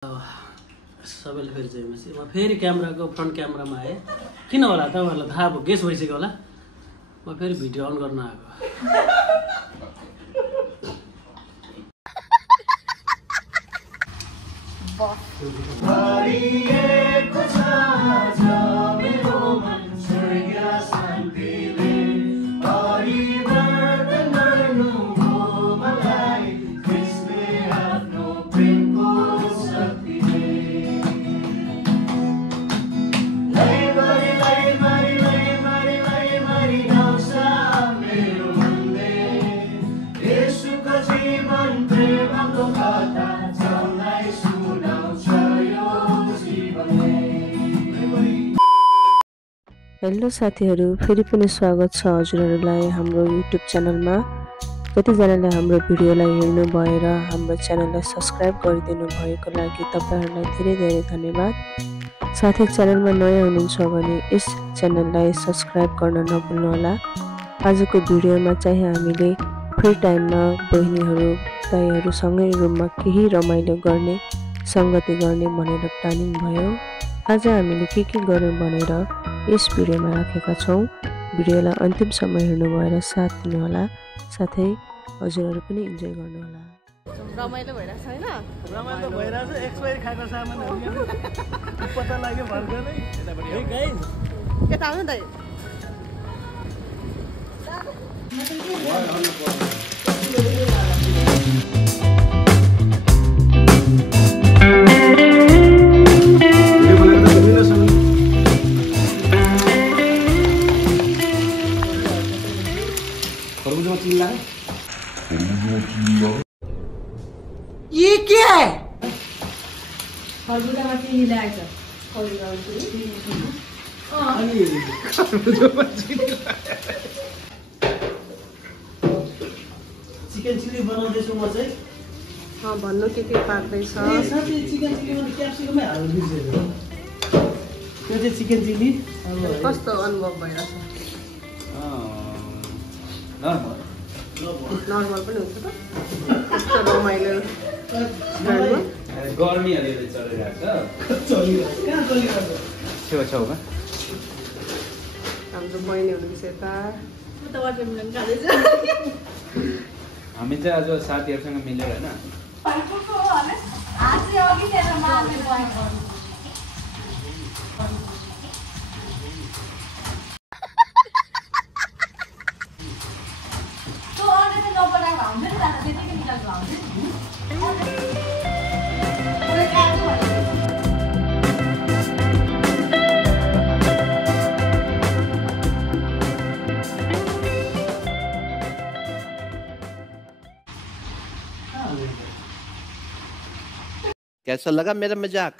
सबैले फेरि जयमसी म फेरि क्यामेराको फ्रन्ट क्यामेरामा आएँ। किन होला त उहाँहरूलाई थाहा अब गेस भइसक्यो होला। म फेरि भिडियो अन गर्न आएको। हेलो साथीहरू, फेरि पनि स्वागत छ हजुरहरूलाई हाम्रो युट्युब च्यानलमा। कतिजनाले हाम्रो भिडियोलाई हेर्नु भएर हाम्रो च्यानललाई सब्स्क्राइब गरिदिनु भएको लागि तपाईहरुलाई धेरै धेरै धन्यवाद। साथै च्यानलमा नयाँ हुनुहुन्छ भने यस च्यानललाई सब्स्क्राइब गर्न नभुल्नुहोला। आजको भिडियोमा चाहिँ हामीले फ्री टाइममा बहिनीहरू दाइहरू सँगै रुममा केही रमाइलो गर्ने संगति गर्ने भनेर प्लानिङ भयो। आज हामीले के गर्यौं भनेर यस भिडियोमा राखेका छौं। भिडियोलाई अन्तिमसम्म हेर्नु भएर साथ दिनुहोला। साथै हजुरहरू पनि इन्जोय गर्नुहोला। रमाइलो भइराछ हैन? रमाइलो भइराछ। एक्सपायर खाएको सामानहरु यहाँ पत्ता लाग्यो भर्खरै। हे गाइस, यता आउनु दाइ। ये क्या है? खरबूजा में चीनी लाएछ। खरबूजा में चीनी। चिकन चिली बनाउँदैछु म चाहिँ। भन्नु के पाक्दै छ? साथै चिकन चिली मा क्याप्सिकमै हाल्नु बिर्सेछु। त्यो चाहिँ चिकन चिली। कस्तो अनुभव भइराछ? नर्मल पनि हुन्छ त? कस्तो रमाइलो स्टाइलमा? गर्मी अलिअलि चलिरहेछ। कहाँ चलिरहेछ? छेउछाउमा हाम्रो बहिनी हुनुहुन्छ यता। हामी चाहिँ आज साथीहरूसँग मिलेर हैन कैसा लगा मेरा मजाक?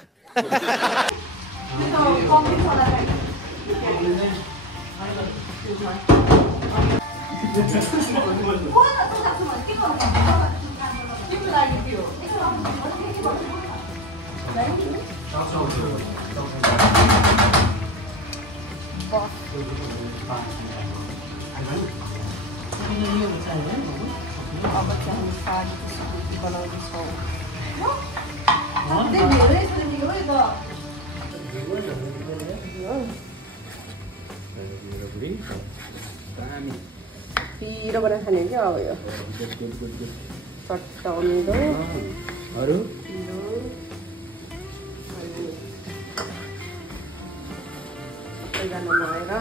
पिरो बनाएर खाने क्या अब यो चट्टा अमिलो अरु सबैजना भएर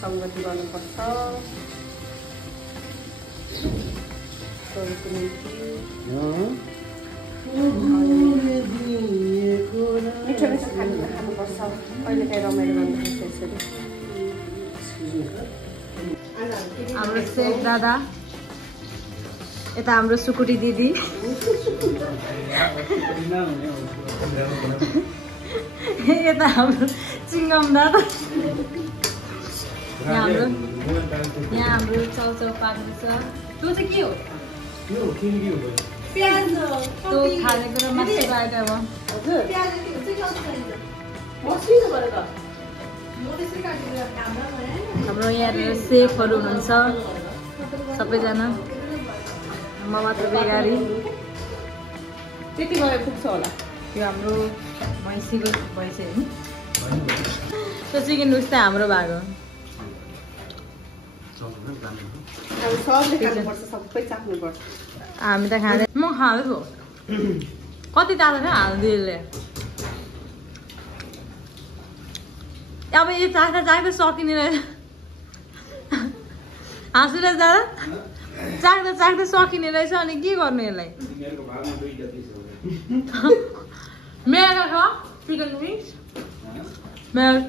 सङ्गति गर्नुपर्छ। मिठो मिठो खानुपर्छ। कहिलेकाहीँ रमाइलो गर्नुपर्छ यसरी। हाम्रो शेख दादा, यता हाम्रो सुकुटी दिदी, यता हाम्रो चिङ्गम दादा, यहाँ हाम्रो चाउचाउ पाक्दैछ। त्यो चाहिँ के हो? प्याज हो। त्यो खानेको र मासुको आइटम हो। हजुर हाम्रो यहाँ सेफहरू हुनुहुन्छ सबैजना। म मात्र बेगारी। त्यति गए पुग्छ होला यो हाम्रो भैँसीको भैँसी होइन त्यो चिकन नुस त हाम्रो भाग हो अब सबले खानुपर्छ सबै चाख्नुपर्छ हामी त खाँदै म खाँदैछु कति तातो छ हाल्दिएले अब यो चाख्दा चाख्दै सकिने रहेछ हाँसुले जाँदा चाख्दा चाख्दै सकिने रहेछ अनि के गर्नु यसलाई मेरो छ चिकन विङ्स मेरो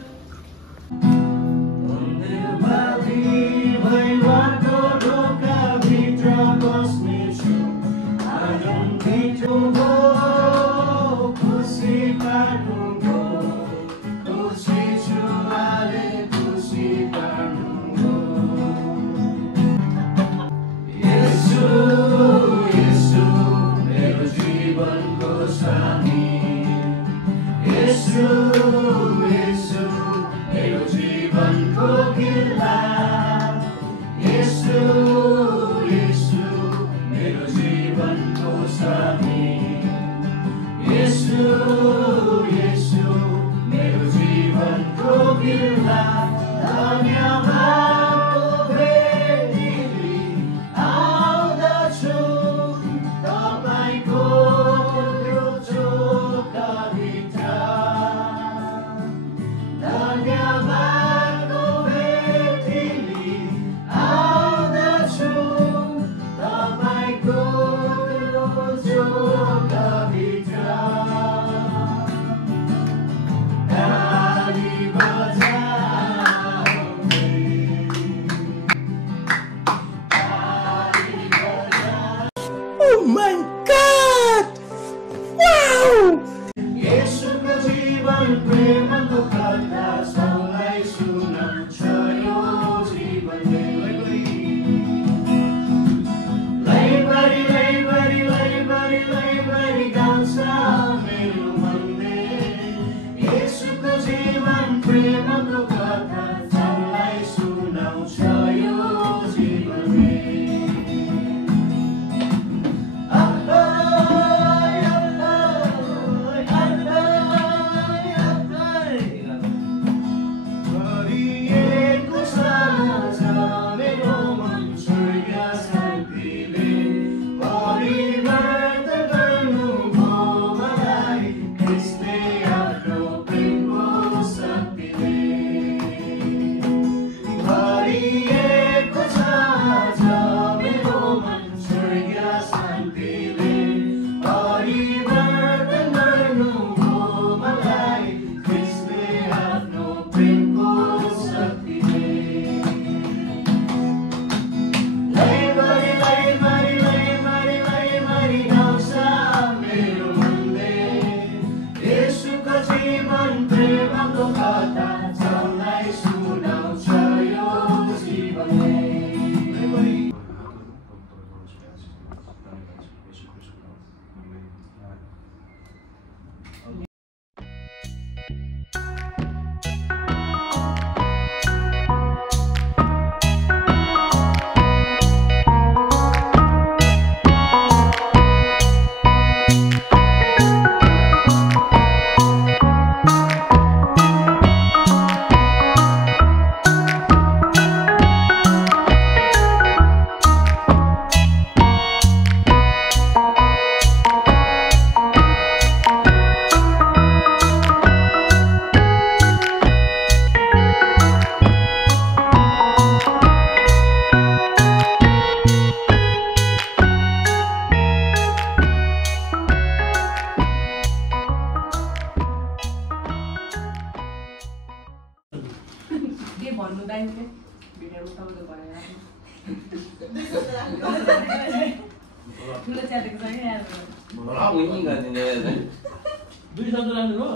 दुई शब्द राख्नु हो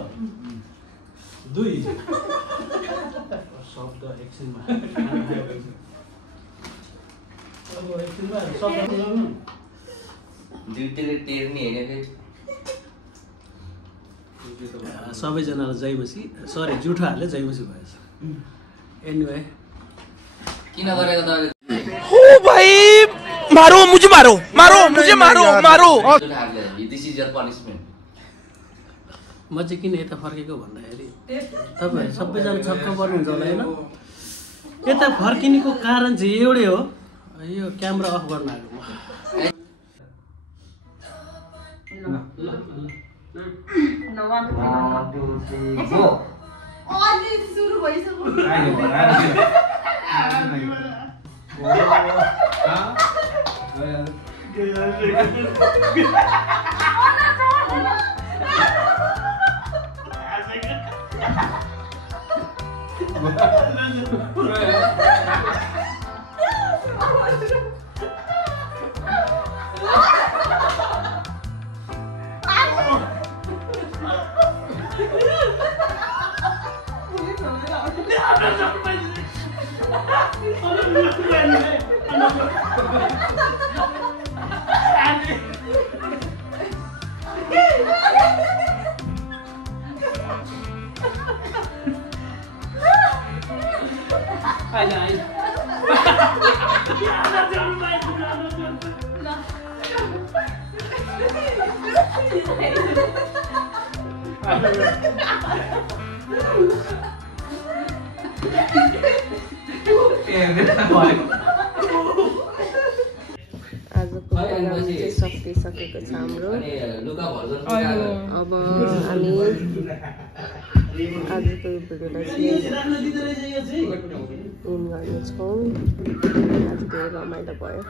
दुई शब्द एकछिनमा अब एकछिनमा शब्द राख्नु दुईटैले टेर्ने हैन के सबैजनालाई जयमसी सरी जुठाहरूले जयमसी भएछ एनीवे किन गरेको त ओ भाई मारो मुझे मारो मारो मुझे मारो मारो जुठाहरूले दिस इज योर पनिशमेन्ट। म चाहिँ किन यता फर्केको भन्दाखेरि तपाईँहरू सबैजना छक्क पर्नुहुन्छ होला होइन। यता फर्किनेको कारण चाहिँ एउटै हो, यो क्यामेरा अफ गर्न आएको म। सुरु भइसक्यो। आजको प्रोग्राम चाहिँ सकिसकेको छ हाम्रो। अब हामी आजको भिडियोलाई चाहिँ इन गर्नेछौँ। आज धेरै रमाइलो भयो।